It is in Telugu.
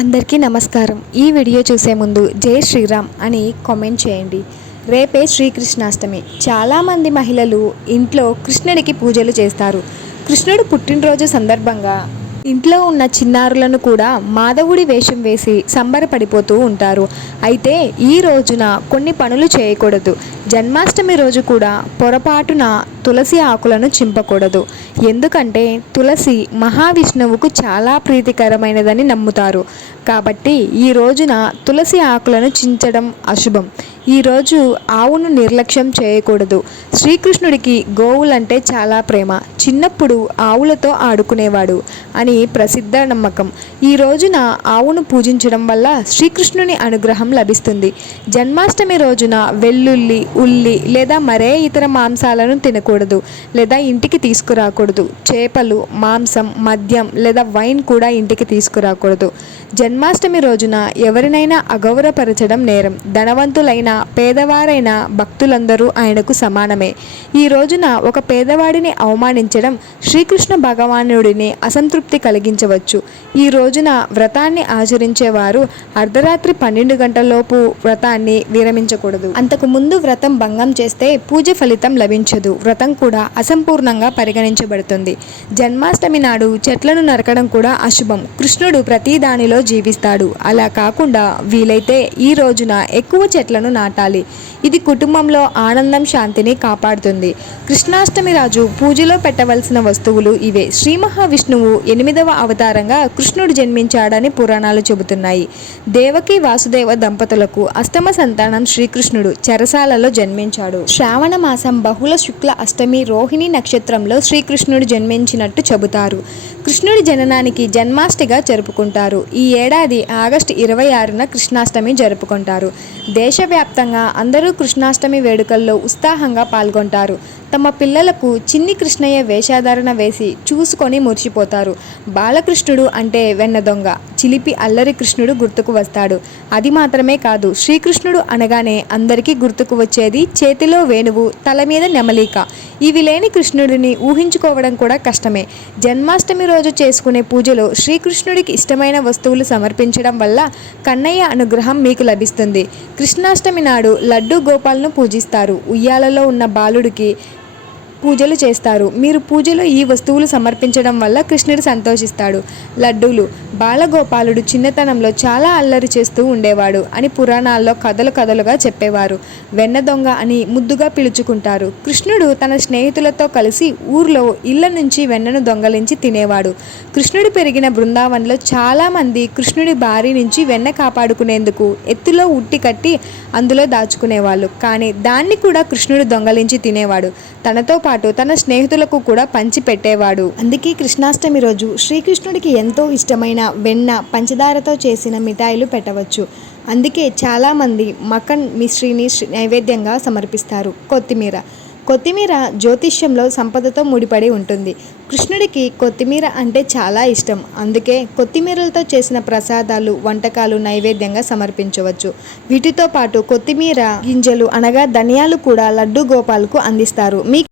అందరికీ నమస్కారం. ఈ వీడియో చూసే ముందు జై శ్రీరామ్ అని కామెంట్ చేయండి. రేపే శ్రీకృష్ణాష్టమి. చాలామంది మహిళలు ఇంట్లో కృష్ణుడికి పూజలు చేస్తారు. కృష్ణుడు పుట్టినరోజు సందర్భంగా ఇంట్లో ఉన్న చిన్నారులను కూడా మాధవుడి వేషం వేసి సంబరపడిపోతూ ఉంటారు. అయితే ఈ రోజున కొన్ని పనులు చేయకూడదు. జన్మాష్టమి రోజు కూడా పొరపాటున తులసి ఆకులను చింపకూడదు. ఎందుకంటే తులసి మహావిష్ణువుకు చాలా ప్రీతికరమైనదని నమ్ముతారు. కాబట్టి ఈ రోజున తులసి ఆకులను చించడం అశుభం. ఈరోజు ఆవును నిర్లక్ష్యం చేయకూడదు. శ్రీకృష్ణుడికి గోవులంటే చాలా ప్రేమ. చిన్నప్పుడు ఆవులతో ఆడుకునేవాడు అని ప్రసిద్ధ నమ్మకం. ఈ రోజున ఆవును పూజించడం వల్ల శ్రీకృష్ణుని అనుగ్రహం లభిస్తుంది. జన్మాష్టమి రోజున వెల్లుల్లి ఉల్లి లేదా మరే ఇతర మాంసాలను తినకూడదు లేదా ఇంటికి తీసుకురాకూడదు. చేపలు మాంసం మద్యం లేదా వైన్ కూడా ఇంటికి తీసుకురాకూడదు. జన్మాష్టమి రోజున ఎవరినైనా అగౌరవపరచడం నేరం. ధనవంతులైన పేదవారైన భక్తులందరూ ఆయనకు సమానమే. ఈ రోజున ఒక పేదవాడిని ఆచరించడం శ్రీకృష్ణ భగవానుడిని అసంతృప్తి కలిగించవచ్చు. ఈ రోజున వ్రతాన్ని ఆచరించేవారు అర్ధరాత్రి పన్నెండు గంటలలోపు వ్రతాన్ని విరమించకూడదు. అంతకు ముందు వ్రతం భంగం చేస్తే పూజ ఫలితం లభించదు. వ్రతం కూడా అసంపూర్ణంగా పరిగణించబడుతుంది. జన్మాష్టమి నాడు చెట్లను నరకడం కూడా అశుభం. కృష్ణుడు ప్రతి దానిలో జీవిస్తాడు. అలా కాకుండా వీలైతే ఈ రోజున ఎక్కువ చెట్లను నాటాలి. ఇది కుటుంబంలో ఆనందం శాంతిని కాపాడుతుంది. కృష్ణాష్టమి రాజు పూజలో పెట్ట పెట్టవలసిన వస్తువులు ఇవే. శ్రీ మహావిష్ణువు ఎనిమిదవ అవతారంగా కృష్ణుడు జన్మించాడని పురాణాలు చెబుతున్నాయి. దేవకి వాసుదేవ దంపతులకు అష్టమ సంతానం శ్రీకృష్ణుడు చెరసాలలో జన్మించాడు. శ్రావణ మాసం బహుళ శుక్ల అష్టమి రోహిణి నక్షత్రంలో శ్రీకృష్ణుడు జన్మించినట్టు చెబుతారు. కృష్ణుడి జననానికి జన్మాష్టమిగా జరుపుకుంటారు. ఈ ఏడాది ఆగస్టు ఇరవై ఆరున కృష్ణాష్టమి జరుపుకుంటారు. దేశవ్యాప్తంగా అందరూ కృష్ణాష్టమి వేడుకల్లో ఉత్సాహంగా పాల్గొంటారు. తమ పిల్లలకు చిన్ని కృష్ణయ్య వేషధారణ వేసి చూసుకొని మురిసిపోతారు. బాలకృష్ణుడు అంటే వెన్న దొంగ. చిలిపి అల్లరి కృష్ణుడు గుర్తుకు వస్తాడు. అది మాత్రమే కాదు శ్రీకృష్ణుడు అనగానే అందరికీ గుర్తుకు వచ్చేది చేతిలో వేణువు తల మీద నెమలిక. ఇవి లేని కృష్ణుడిని ఊహించుకోవడం కూడా కష్టమే. జన్మాష్టమి రోజు చేసుకునే పూజలో శ్రీకృష్ణుడికి ఇష్టమైన వస్తువులు సమర్పించడం వల్ల కన్నయ్య అనుగ్రహం మీకు లభిస్తుంది. కృష్ణాష్టమి నాడు లడ్డు గోపాలను పూజిస్తారు. ఉయ్యాలలో ఉన్న బాలుడికి పూజలు చేస్తారు. మీరు పూజలో ఈ వస్తువులు సమర్పించడం వల్ల కృష్ణుడు సంతోషిస్తాడు. లడ్డూలు బాలగోపాలుడు చిన్నతనంలో చాలా అల్లరి చేస్తూ ఉండేవాడు అని పురాణాల్లో కథలు కథలుగా చెప్పేవారు. వెన్న దొంగ అని ముద్దుగా పిలుచుకుంటారు. కృష్ణుడు తన స్నేహితులతో కలిసి ఊర్లో ఇళ్ళ నుంచి వెన్నను దొంగలించి తినేవాడు. కృష్ణుడు పెరిగిన బృందావనంలో చాలామంది కృష్ణుడి బారి నుంచి వెన్న కాపాడుకునేందుకు ఎత్తులో ఉట్టి కట్టి అందులో దాచుకునేవాళ్ళు. కానీ దాన్ని కూడా కృష్ణుడు దొంగలించి తినేవాడు. తనతో పాటు తన స్నేహితులకు కూడా పంచి పెట్టేవాడు అందుకే కృష్ణాష్టమి రోజు శ్రీకృష్ణుడికి ఎంతో ఇష్టమైన వెన్న పంచదారతో చేసిన మిఠాయిలు పెట్టవచ్చు. అందుకే చాలామంది మకన్ మిశ్రీని నైవేద్యంగా సమర్పిస్తారు. కొత్తిమీర. కొత్తిమీర జ్యోతిష్యంలో సంపదతో ముడిపడి ఉంటుంది. కృష్ణుడికి కొత్తిమీర అంటే చాలా ఇష్టం. అందుకే కొత్తిమీరలతో చేసిన ప్రసాదాలు వంటకాలు నైవేద్యంగా సమర్పించవచ్చు. వీటితో పాటు కొత్తిమీర గింజలు అనగా ధనియాలు కూడా లడ్డు గోపాలకు అందిస్తారు. మీ